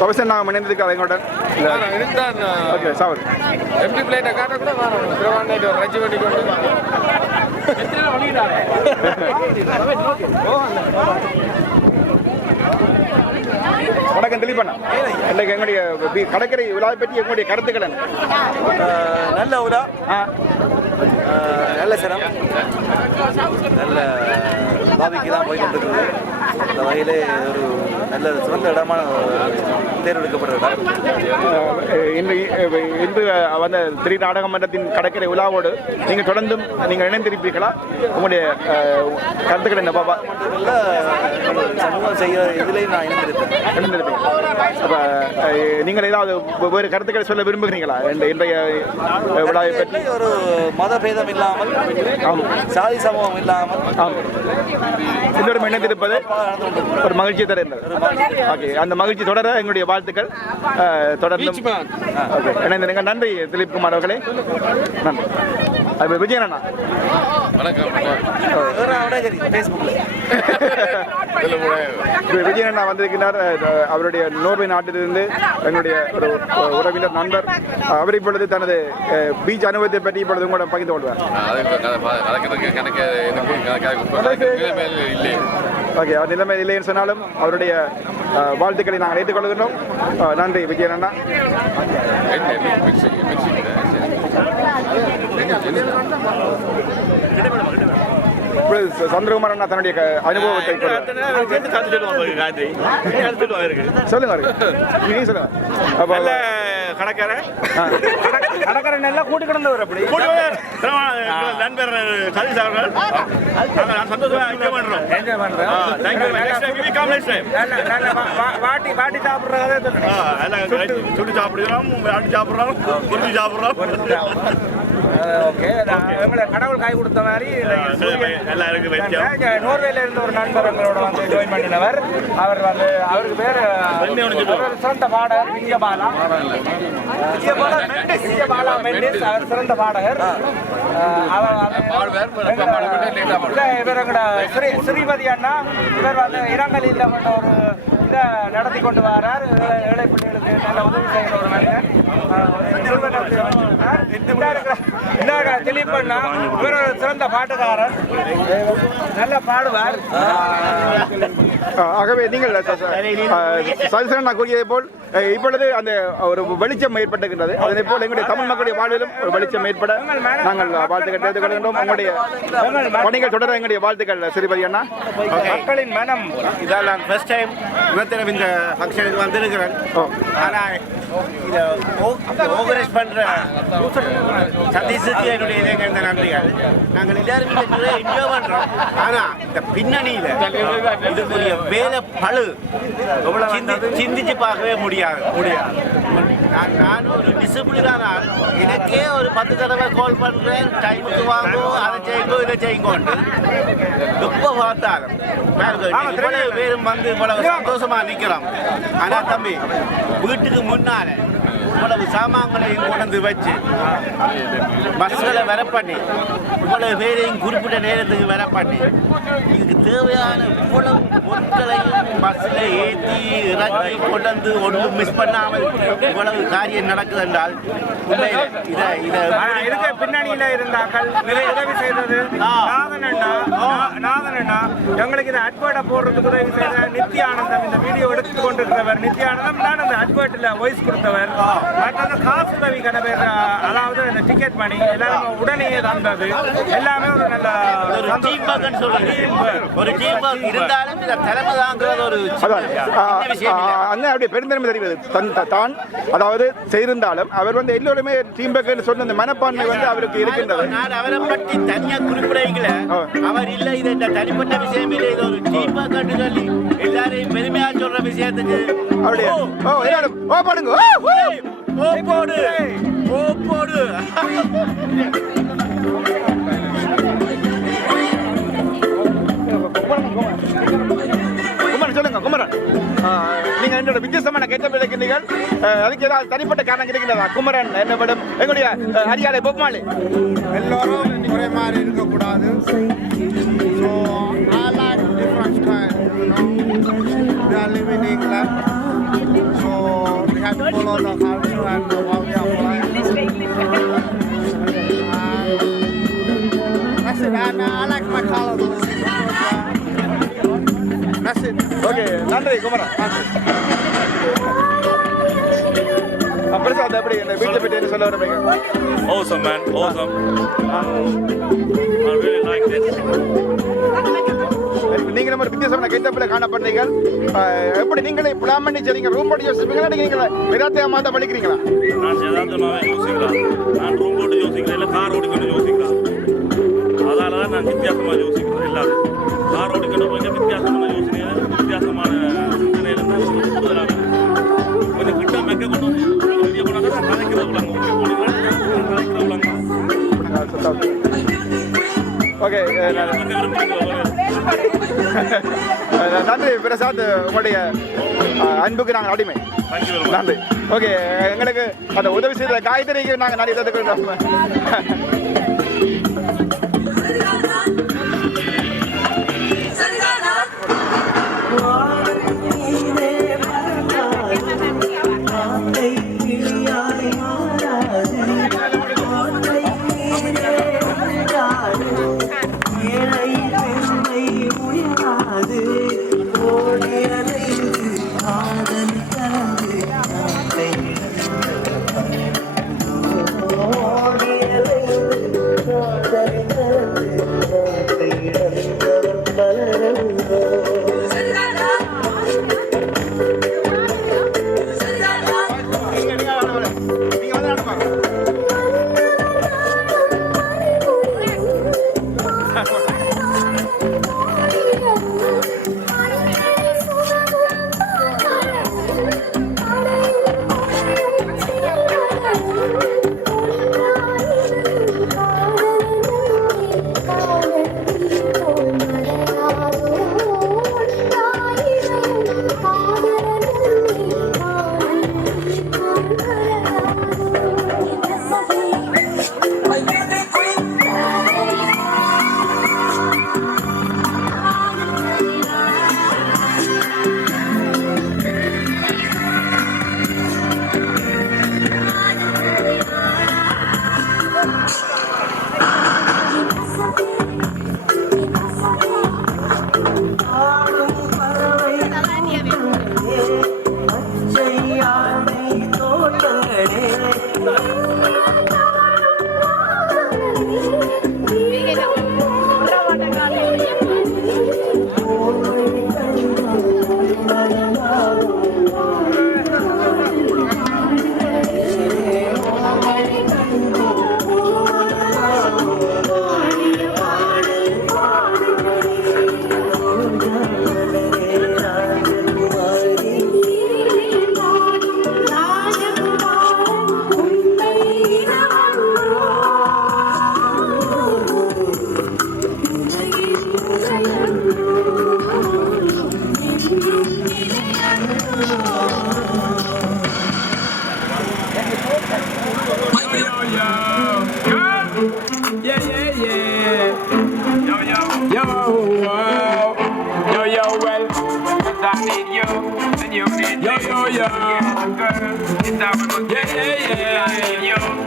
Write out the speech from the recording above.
சவசன் நாங்கள் மணிந்ததுக்கு அதை கூட ஓகே சார் எம்டி பிளேட்டை காட்ட கூட வரும் ஒரு ரஜி வண்டி கொண்டு வணக்கம் திலீபண்ணா இன்றைக்கு எங்களுடைய கடற்கரை விழாவை பற்றி எங்களுடைய கருத்துக்கள் நல்ல விழா நல்ல சிரம் நல்ல பாவிக்கு தான் போய் கொண்டிருக்கிறது இந்த வகையிலே ஒரு நல்ல சிறந்த இடமான தேர்ந்தெடுக்கப்பட்ட இடம் இன்று வந்த திரு நாடக மன்றத்தின் கடற்கரை விழாவோடு நீங்கள் தொடர்ந்தும் நீங்கள் இணைந்திருப்பீர்களா உங்களுடைய கருத்துக்கள் என்ன பாப்பா சமூகம் செய்கிற இதுலேயும் நான் இணைந்திருப்பேன் அப்போ நீங்கள் ஏதாவது வேறு கருத்துக்களை சொல்ல விரும்புகிறீங்களா இன்றைய விழாவை பற்றி ஒரு மதபேதம் இல்லாமல் சாதி சமூகம் இல்லாமல் எல்லோரும் இணைந்திருப்பது ஒரு மகிழ்ச்சியை தருகிறது. ஓகே, அந்த மகிழ்ச்சி தொடர எங்களுடைய வாழ்த்துக்கள் தொடர்ந்து இணைந்திருங்க. நன்றி திலீப் குமார் அவர்களே, நன்றி. அது விஜயன் அண்ணா விஜயன் அண்ணா வந்திருக்கிறார். அவருடைய நோர்வே நாட்டிலிருந்து எங்களுடைய ஒரு உறவினர் நண்பர். அவர் இப்பொழுது தனது பீச் அனுபவத்தை பற்றி இப்பொழுது கூட பகிர்ந்து கொள்வார். ஓகே, அவர் நிலைமை இல்லைன்னு சொன்னாலும் அவருடைய வாழ்த்துக்களை நாங்கள் ஏற்றுக்கொள்கின்றோம். நன்றி விஜயன் அண்ணா. சந்திரகுமார் அண்ணா தன்னுடைய அனுபவத்தை சொல்லுங்க. நீங்க சொல்லுங்க. அப்போ கடற்கரை நல்லா கூட்டி கிடந்தவர் அப்படி நண்பர் சதீஷ் அவர்கள் சந்தோஷமா என்ஜாய் பண்றோம். வாட்டி வாட்டி சாப்பிடுறதே சுட்டு சாப்பிடுறோம், வாட்டி சாப்பிடுறோம், பொறிச்சு சாப்பிடுறோம். ஓகே, எங்களை கடவுள் கை கொடுத்த மாதிரி நோர்வேல இருந்த ஒரு நண்பர் எங்களோட வந்து ஜாயின் பண்ணினவர். அவர் வந்து அவருக்கு பேர் சிறந்த பாடகர் விஜயபாலா மெண்டிஸ். அவர் சிறந்த பாடகர். இவர் எங்களோட ஸ்ரீமதி அண்ணா, இவர் வந்து இரங்கல் இல்லப்பட்ட ஒரு இதை நடத்தி கொண்டு வரார். ஏழை பிள்ளைகளுக்கு நல்ல உதவி செய்கிற ஒரு மனிதன். திலீப் அண்ணா இவர் ஒரு சிறந்த பாட்டுக்காரர், நல்ல பாடுவார். ஆகவே நீங்கள் சதீசன் கூறியதை போல் இப்பொழுது அந்த ஒரு வெளிச்சம் ஏற்பட்டுகின்றது. அதனை போல் எங்களுடைய தமிழ் மக்களுடைய வாழ்விலும் ஒரு வெளிச்சம் ஏற்பட நாங்கள் வாழ்த்துக்கள் தெரிந்து கொள்கின்றோம். உங்களுடைய பணிகள் தொடர எங்களுடைய வாழ்த்துக்கள் ஸ்ரீபதி அண்ணா. மக்களின் மனம் இதால் நான் ஃபர்ஸ்ட் டைம் இவத்திரம் இந்த ஃபங்க்ஷனுக்கு வந்திருக்கிறேன். ஆனால் இதை ஆர்கனைஸ் பண்ணுற சதீஷுக்கு என்னுடைய இதயங்கள் நன்றிகள். நாங்கள் எல்லாருமே நிறைய என்ஜாய் பண்ணுறோம். ஆனால் இந்த பின்னணியில் இதுக்குரிய வேலை பழு சிந்திச்சு பார்க்கவே முடியாது. நான் ஒரு டிசிப்ளினான ஆள். எனக்கே ஒரு 10 தடவை கால் பண்ணுறேன், டைமுக்கு வாங்கோ, அதை செய்யுங்கோ, இதை செய்யுங்கோண்டு. எப்போ பார்த்தாலும் இவ்வளவு பேரும் வந்து இவ்வளவு சந்தோஷமா நிற்கிறோம். ஆனால் தம்பி, வீட்டுக்கு முன்னால இவ்வளவு சாமான்களையும் கொண்டு வச்சு பஸ்களை வர பண்ணி இவ்வளவு பேரையும் குறிப்பிட்ட நேரத்துக்கு வர பண்ணி இதுக்கு தேவையான இவ்வளவு பொருட்களையும் பஸ்ஸில் ஏற்றி இறக்கி கொண்டு ஒன்றும் மிஸ் பண்ணாமல் இவ்வளவு காரியம் நடக்குது என்றால் உண்மையில் இதுக்கு பின்னணியில் இருந்தார்கள் நிறைய உதவி செய்தது நாதன் அண்ணா. எங்களுக்கு இதை அட்வர்ட்டை போடுறதுக்கு உதவி செய்த நித்யானந்தம், இந்த வீடியோ எடுத்து கொண்டிருக்கிறவர் நித்யானந்தம் தான் அந்த அட்வர்ட்டில் வாய்ஸ் கொடுத்தவர். மற்றது காசு உதவி கணவர், அதாவது இந்த டிக்கெட் மணி எல்லாரும் உடனே தந்தது. எல்லாமே ஒரு நல்ல பெருந்தன்மை தெரிகிறது தான். அதாவது செய்திருந்தாலும் அவர் வந்து எல்லோருமே டீம் பேக் சொன்ன அந்த மனப்பான்மை வந்து அவருக்கு இருக்கின்றது. அவரை பற்றி தனியாக குறிப்பிடல, அவர் இல்லை இது தனிப்பட்ட விஷயம் இல்லை, இது ஒரு டீம் பேக் சொல்லி எல்லாரையும் பெருமையா சொல்ற விஷயத்துக்கு அப்படியே எல்லாரும் ஓ பண்ணுங்க, ஓ போடு, ஓ போடு. சொன்னீர்கள். அதுக்கு ஏதாவது தனிப்பட்ட காரணம் இருக்கிறதா? குமரன் என்ன படம் எங்களுடைய அரியாலை பொம்மாளி எல்லோரும் ஒரே மாதிரி இருக்கக்கூடாது. So I like different style, you know. We are living in England, so we have to follow the culture and what we are following. That's it. And I like my color. That's it. Okay, நன்றி குமரன். பிரசாத் எப்படி இந்த வீட்டை பற்றி என்ன சொல்ல வரீங்க? Awesome, man. Awesome. I really like this. நீங்க நம்ம வித்தியாசமான கைத்தப்பில காணப்படுறீர்கள். எப்படி நீங்களே பிளான் பண்ணி சரிங்க ரூம் போட்டு யோசிப்பீங்களா? நீங்க எதாத்தையும் தான் வலிக்கிறீங்களா? நான் ஏதாவது யோசிக்கிறேன். நான் ரூம் போட்டு யோசிக்கிறேன், இல்லை கார் ஓடிக்கணும் யோசிக்கிறேன். அதனால தான் நான் வித்தியாசமாக யோசிக்கிறேன். எல்லாரும் கார் ஓடிக்கணும் கொஞ்சம் வித்தியாசமான யோசனை, வித்தியாசமான சிந்தனையில தான் கூடுதலாக கொஞ்சம் கிட்ட மெக்க கொண்டு வெளியே போனால் தான் கலைக்கிற உள்ளாங்க. கலைக்கிற உள்ளாங்க. ஓகே, நன்றி பிரசாத். உங்களுடைய அன்புக்கு நாங்கள் அடிமை. நன்றி. ஓகே, எங்களுக்கு அந்த உதவி செய்த காயத்ரிக்கு நாங்கள் நிறைய தந்துக்கிறோம். Yeah, yeah, yeah.